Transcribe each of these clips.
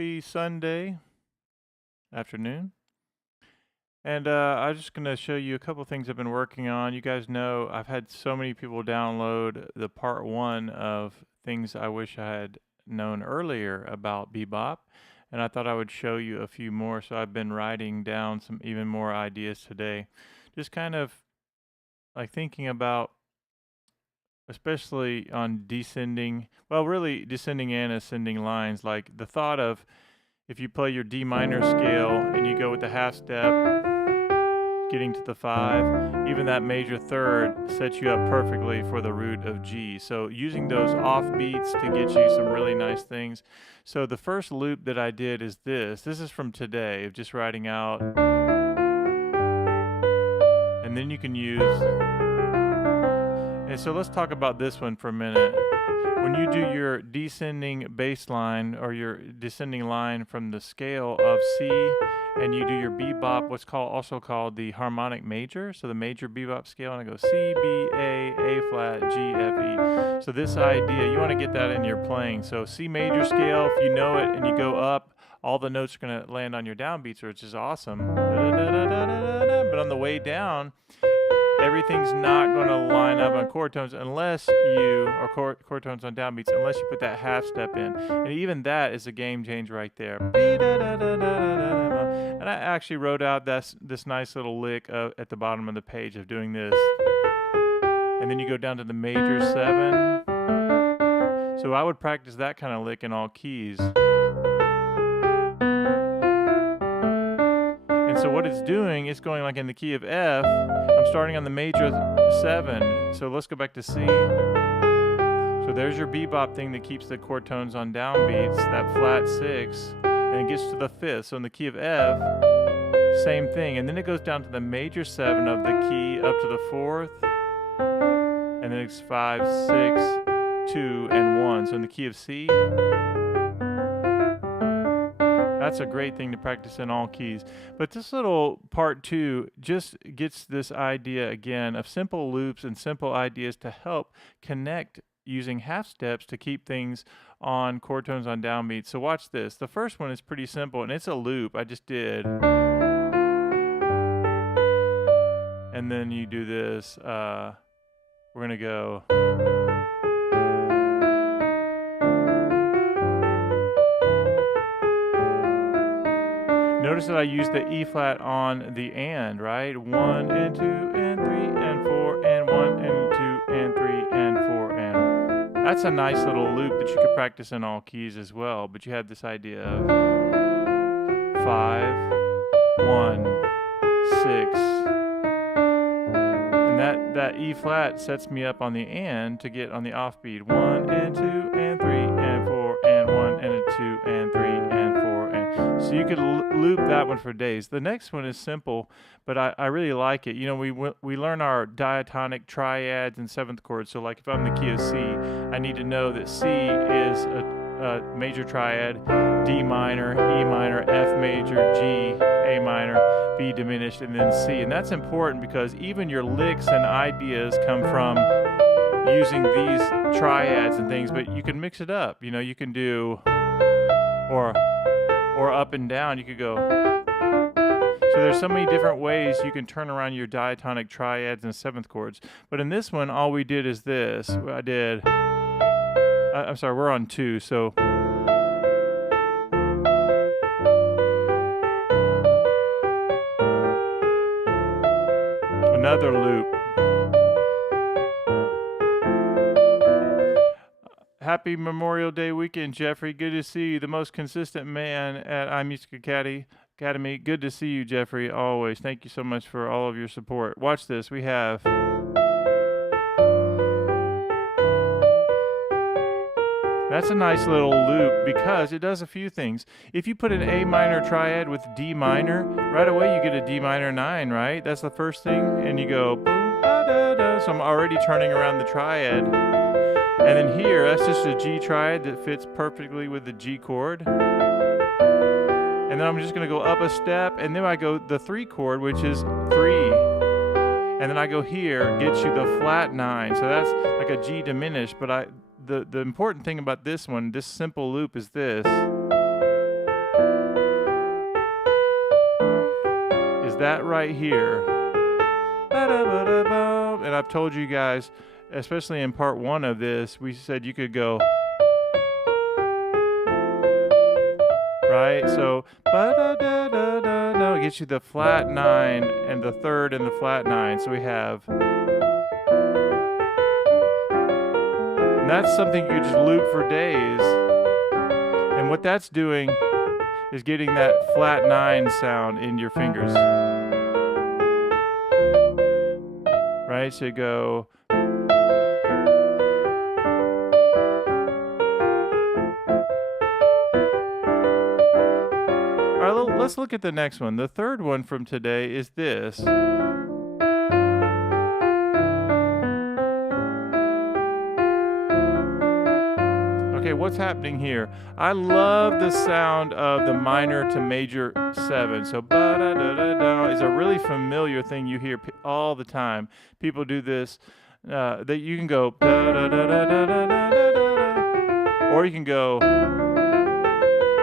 happy Sunday afternoon. And I'm just going to show you a couple things I've been working on. You guys know I've had so many people download the part 1 of things I wish I had known earlier about Bebop. And I thought I would show you a few more. So I've been writing down some even more ideas today. Just kind of like thinking about, especially on descending, well, really descending and ascending lines, like the thought of if you play your D minor scale and you go with the half step, getting to the 5, even that major third sets you up perfectly for the root of G. So using those off beats to get you some really nice things. So the first loop that I did is this. This is from today, of just writing out. And then you can use, and so let's talk about this one for a minute. When you do your descending bass line or your descending line from the scale of C, and you do your bebop, what's also called the harmonic major, so the major bebop scale, and I go C, B, A flat, G, F, E. So this idea, you want to get that in your playing. So C major scale, if you know it, and you go up, all the notes are going to land on your downbeats, which is awesome. But on the way down, everything's not going to line up on chord tones unless you, or chord tones on downbeats, unless you put that half step in. And even that is a game changer right there. And I actually wrote out this nice little lick at the bottom of the page of doing this. And then you go down to the major 7. So I would practice that kind of lick in all keys. And so what it's doing, it's going like in the key of F. I'm starting on the major 7. So let's go back to C. So there's your bebop thing that keeps the chord tones on downbeats, that flat 6, and it gets to the 5th. So in the key of F, same thing. And then it goes down to the major 7 of the key up to the 4th. And then it's 5, 6, 2, and 1. So in the key of C, that's a great thing to practice in all keys. But this little part 2 just gets this idea again of simple loops and simple ideas to help connect using half steps to keep things on chord tones on downbeats. So watch this. The first one is pretty simple, and it's a loop I just did. And then you do this. We're going to go. Notice that I used the E flat on the and, right? 1 and 2 and 3 and 4 and 1 and 2 and 3 and 4 and. That's a nice little loop that you could practice in all keys as well. But you have this idea of 5, 1, 6. And that E flat sets me up on the and to get on the offbeat. 1 and 2 and 3 and 4 and 1 and a 2 and 3 and 4 and. So you could loop that one for days. The next one is simple, but I really like it. You know, we learn our diatonic triads and 7th chords. So like if I'm in the key of C, I need to know that C is a major triad, D minor, E minor, F major, G, A minor, B diminished, and then C. And that's important because even your licks and ideas come from using these triads and things, but you can mix it up. You know, you can do, or up and down, you could go. So there's so many different ways you can turn around your diatonic triads and 7th chords. But in this one, all we did is this. I did, I'm sorry, we're on 2, so. Another loop. Happy Memorial Day weekend, Jeffrey. Good to see you, the most consistent man at iMusicAcademy. Good to see you, Jeffrey, always. Thank you so much for all of your support. Watch this. We have. That's a nice little loop because it does a few things. If you put an A minor triad with D minor, right away you get a D minor 9, right? That's the first thing. And you go boom, da, da, da. So I'm already turning around the triad. And then here, that's just a G triad that fits perfectly with the G chord. And then I'm just going to go up a step, and then I go the 3 chord, which is 3. And then I go here, get you the flat 9. So that's like a G diminished, but the important thing about this one, this simple loop is this. that right here. And I've told you guys, especially in part 1 of this, we said you could go, right? So, it gets you the flat 9 and the third and the flat 9. So we have, and that's something you just loop for days. And what that's doing is getting that flat 9 sound in your fingers. Right? So you go, all right, let's look at the next one. The third one from today is this. Okay, what's happening here? I love the sound of the minor to major 7. So ba-da-da-da-da is a really familiar thing you hear all the time. People do this. That you can go da-da-da-da-da-da-da-da-da, or you can go,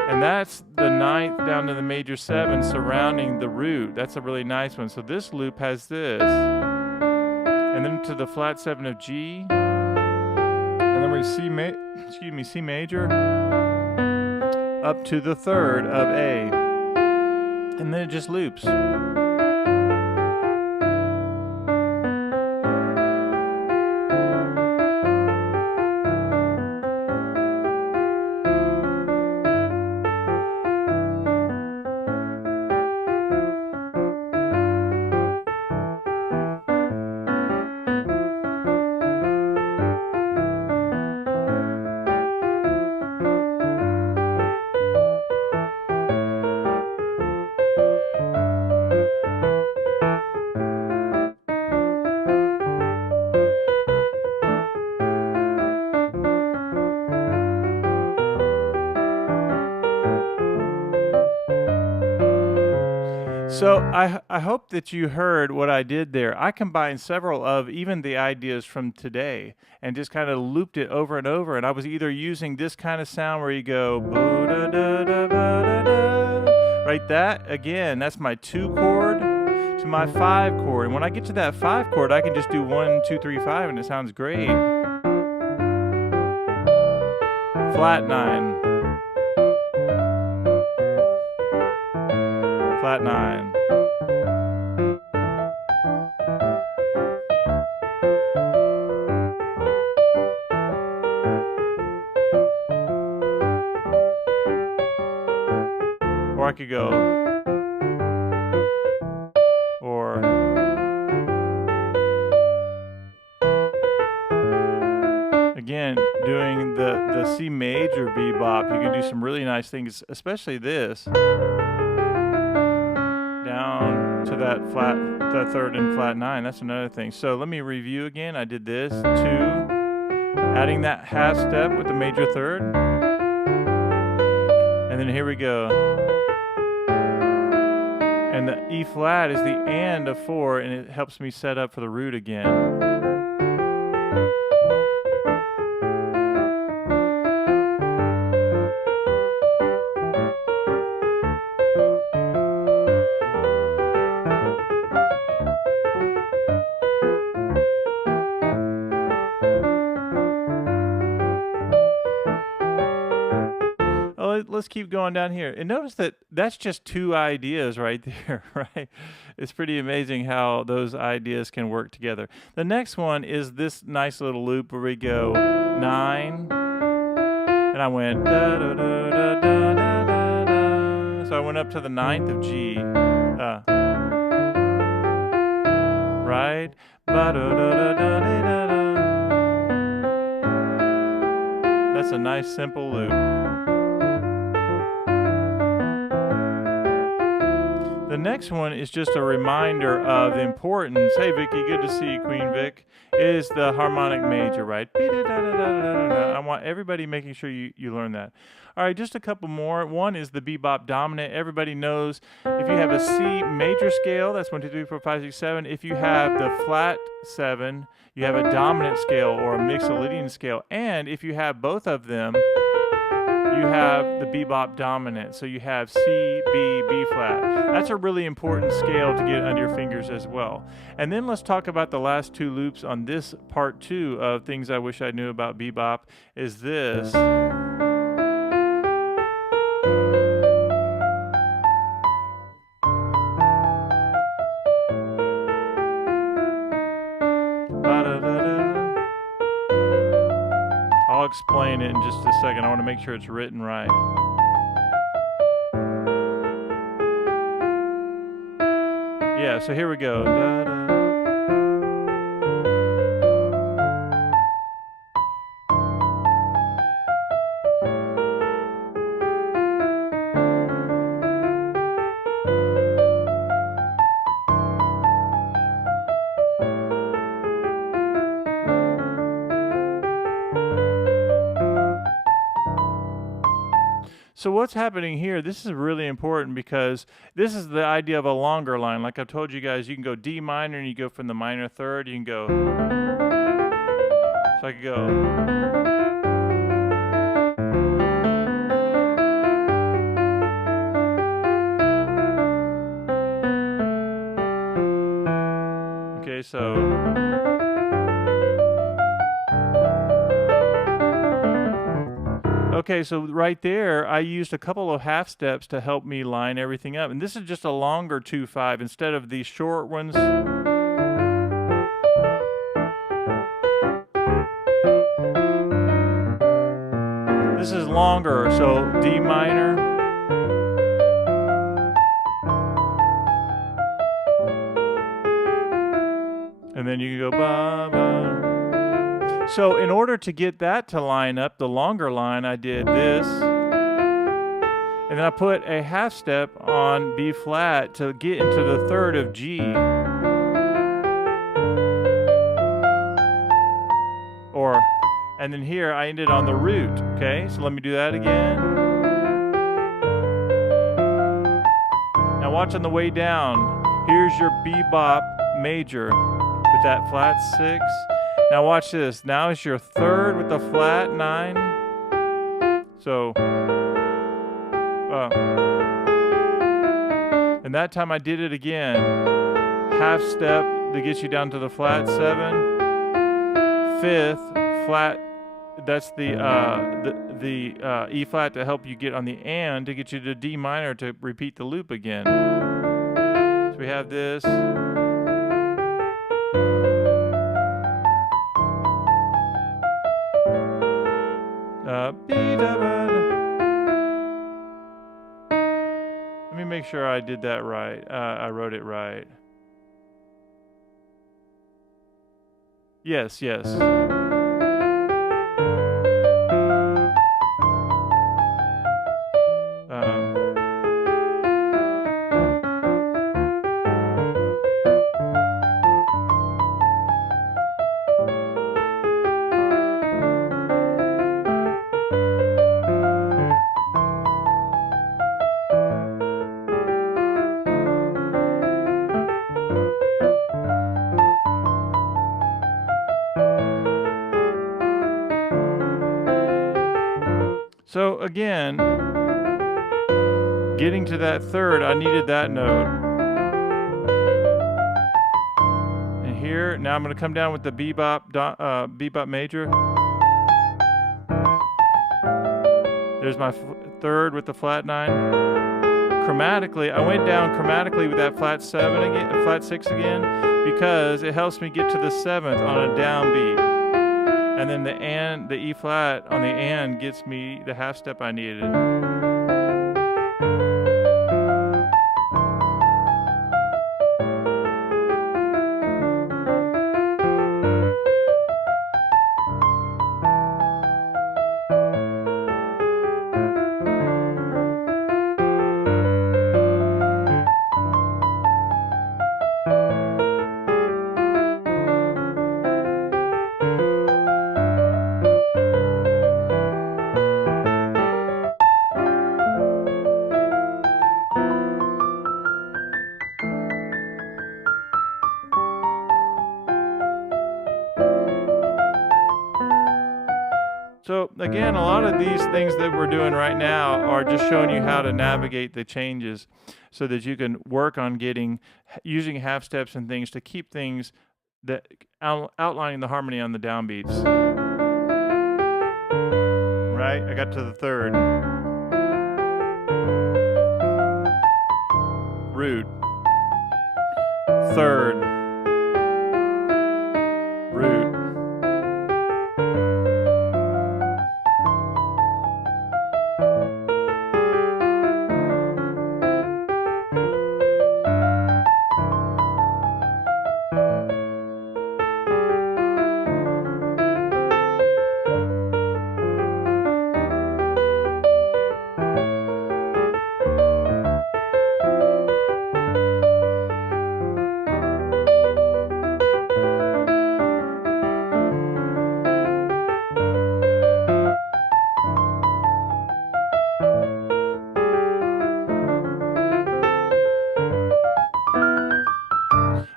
and that's the 9th down to the major 7 surrounding the root. That's a really nice one. So this loop has this, and then to the flat 7 of G. And then we C major up to the 3rd of A, and then it just loops. So I hope that you heard what I did there. I combined several of even the ideas from today and just kind of looped it over and over. And I was either using this kind of sound where you go, right, that, again, that's my 2 chord to my 5 chord. And when I get to that 5 chord, I can just do 1, 2, 3, 5, and it sounds great. Flat 9. Flat 9. Or I could go, or again, doing the C major bebop, you can do some really nice things, especially this. Down to that flat, the 3rd and flat 9. That's another thing. So let me review again. I did this, 2, adding that half step with the major 3rd, and then here we go. And the E flat is the and of 4, and it helps me set up for the root again. Let's keep going down here. And notice that that's just 2 ideas right there, right? It's pretty amazing how those ideas can work together. The next one is this nice little loop where we go 9, and I went da da da da da da da. So I went up to the 9th of G, right? Ba da da da da da da. That's a nice simple loop. The next one is just a reminder of the importance. Hey, Vicky, good to see you, Queen Vic. Is the harmonic major, right? I want everybody making sure you learn that. All right, just a couple more. One is the bebop dominant. Everybody knows if you have a C major scale, that's 1, 2, 3, 4, 5, 6, 7. If you have the flat 7, you have a dominant scale or a mixolydian scale. And if you have both of them, you have the bebop dominant. So you have C, B, B flat. That's a really important scale to get under your fingers as well. And then let's talk about the last two loops on this part 2 of things I wish I knew about bebop is this. I'll explain it in just a second. I want to make sure it's written right. Yeah, so here we go. Da, da. So what's happening here, this is really important because this is the idea of a longer line. Like I've told you guys, you can go D minor and you go from the minor third, you can go, so I could go. Okay, so. Okay, so right there, I used a couple of half steps to help me line everything up. And this is just a longer 2-5 instead of these short ones. This is longer, so D minor. And then you can go ba, ba. So in order to get that to line up, the longer line, I did this. And then I put a half step on B flat to get into the third of G. And then here I ended on the root, okay? So let me do that again. Now watch on the way down. Here's your bebop major with that flat 6. Now watch this. Now it's your third with the flat 9. So, and that time I did it again. Half step to get you down to the flat 7. Fifth flat. That's the E flat to help you get on the and to get you to D minor to repeat the loop again. So we have this. Let me make sure I did that right. I wrote it right. Yes, yes. So again, getting to that third, I needed that note. And here, now I'm going to come down with the bebop major. There's my third with the flat 9. Chromatically, I went down chromatically with that flat 7 again, flat 6 again, because it helps me get to the 7th on a downbeat. And then the E flat on the and gets me the half step I needed. So again, a lot of these things that we're doing right now are just showing you how to navigate the changes so that you can work on using half steps and things to keep things that outlining the harmony on the downbeats. Right? I got to the third. Root. Third. Root.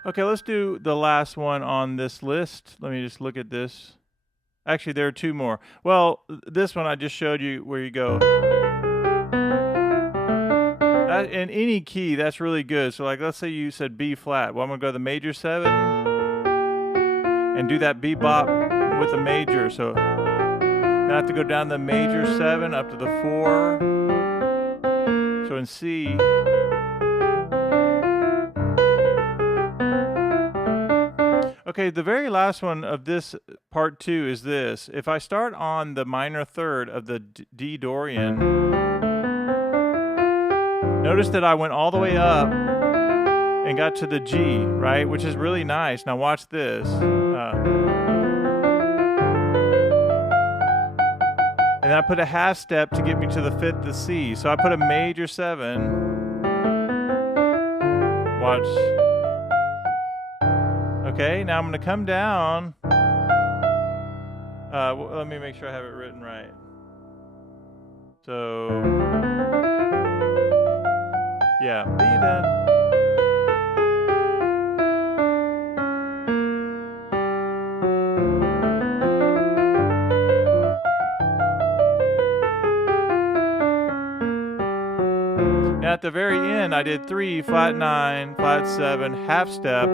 Okay, let's do the last one on this list. Let me just look at this. Actually, there are two more. Well, this one I just showed you where you go. In any key, that's really good. So like, let's say you said B flat. Well, I'm gonna go to the major 7 and do that bebop with the major. So then I have to go down the major 7 up to the 4. So in C. Okay, the very last one of this part 2 is this. If I start on the minor third of the D Dorian, notice that I went all the way up and got to the G, right? Which is really nice. Now watch this. And I put a half step to get me to the 5th, the C. So I put a major 7. Watch. Okay, now I'm going to come down. Let me make sure I have it written right. So, yeah, B done. Now at the very end, I did 3, flat 9, flat 7, half step.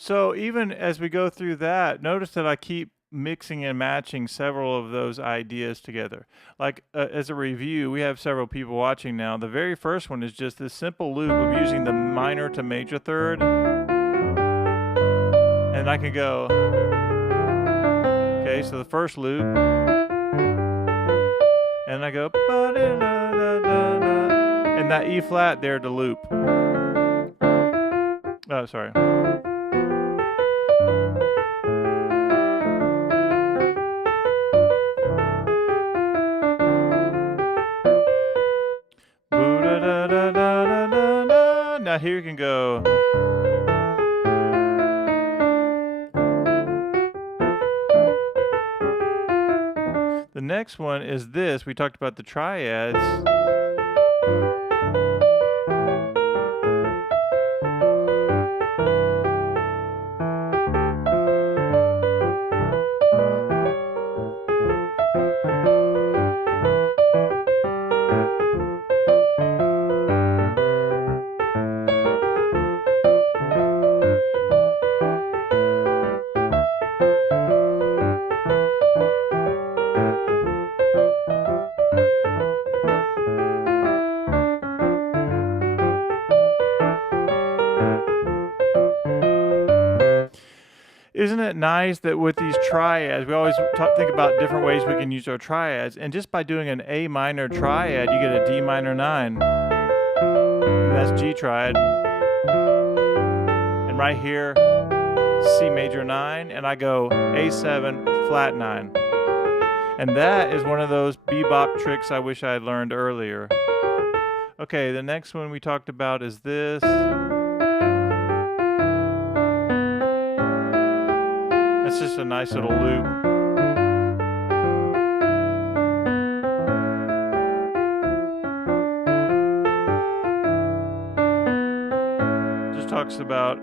So even as we go through that, notice that I keep mixing and matching several of those ideas together. Like as a review, we have several people watching now. The very first one is just this simple loop of using the minor to major third. And I can go, okay, so the first loop. And I go, and that E flat there to loop. Oh, sorry. Now here you can go. The next one is this. We talked about the triads. Isn't it nice that with these triads, we always think about different ways we can use our triads, and just by doing an A minor triad, you get a D minor 9. And that's G triad. And right here, C major 9, and I go A7 flat 9. And that is one of those bebop tricks I wish I had learned earlier. Okay, the next one we talked about is this. It's just a nice little loop. Just talks about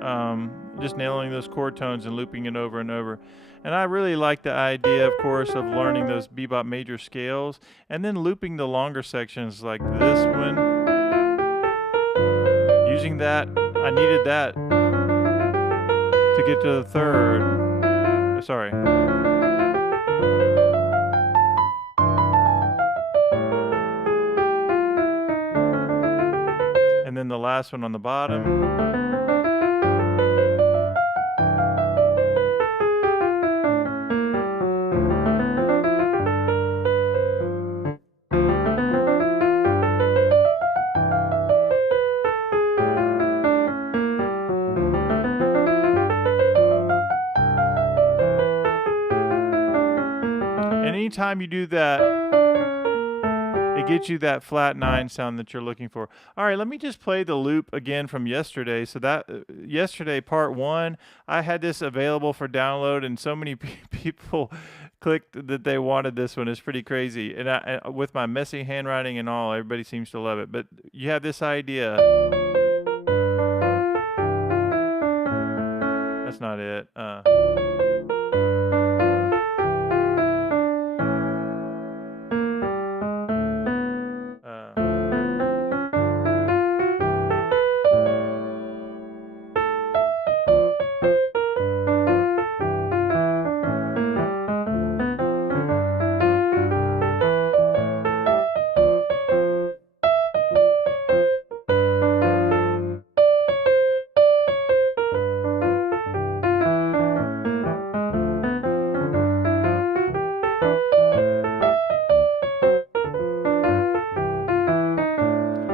just nailing those chord tones and looping it over and over. And I really like the idea, of course, of learning those bebop major scales and then looping the longer sections like this one. Using that, I needed that to get to the third. Sorry. And then the last one on the bottom. Anytime you do that, it gets you that flat 9 sound that you're looking for. All right, let me just play the loop again from yesterday. So that yesterday, part 1, I had this available for download, and so many people clicked that they wanted this one. It's pretty crazy. And with my messy handwriting and all, everybody seems to love it. But you have this idea. That's not it.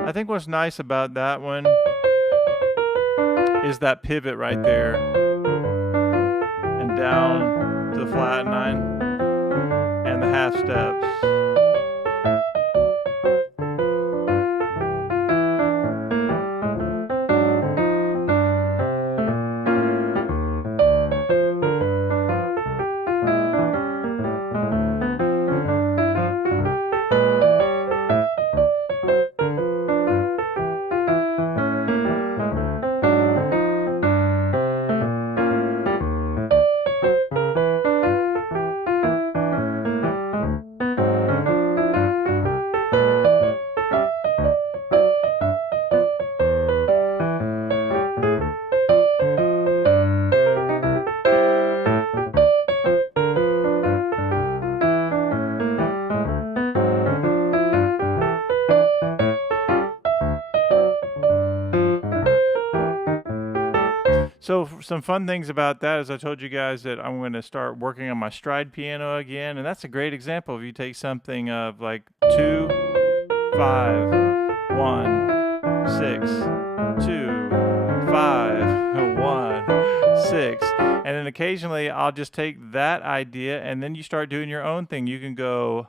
I think what's nice about that one is that pivot right there and down to the flat 9 and the half steps. So some fun things about that is I told you guys that I'm going to start working on my stride piano again, and that's a great example. If you take something of like 2, 5, 1, 6, 2, 5, 1, 6, and then occasionally I'll just take that idea and then you start doing your own thing. You can go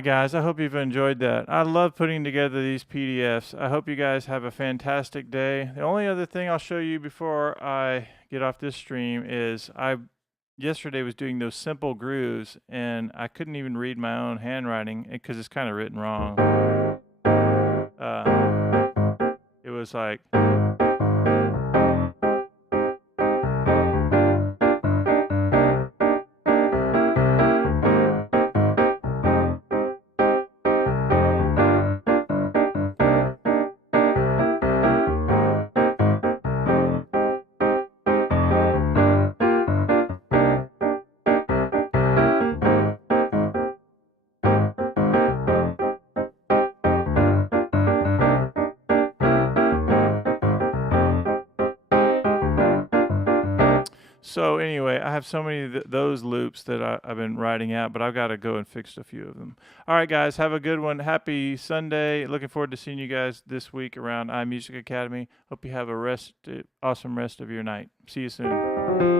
right, guys, I hope you've enjoyed that. I love putting together these PDFs. I hope you guys have a fantastic day. The only other thing I'll show you before I get off this stream is I yesterday was doing those simple grooves, and I couldn't even read my own handwriting because it's kind of written wrong. It was like... So anyway, I have so many of those loops that I've been writing out, but I've got to go and fix a few of them. All right, guys, have a good one. Happy Sunday. Looking forward to seeing you guys this week around iMusicAcademy. Hope you have a awesome rest of your night. See you soon.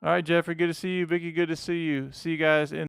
All right, Jeffrey, good to see you. Vicky, good to see you. See you guys in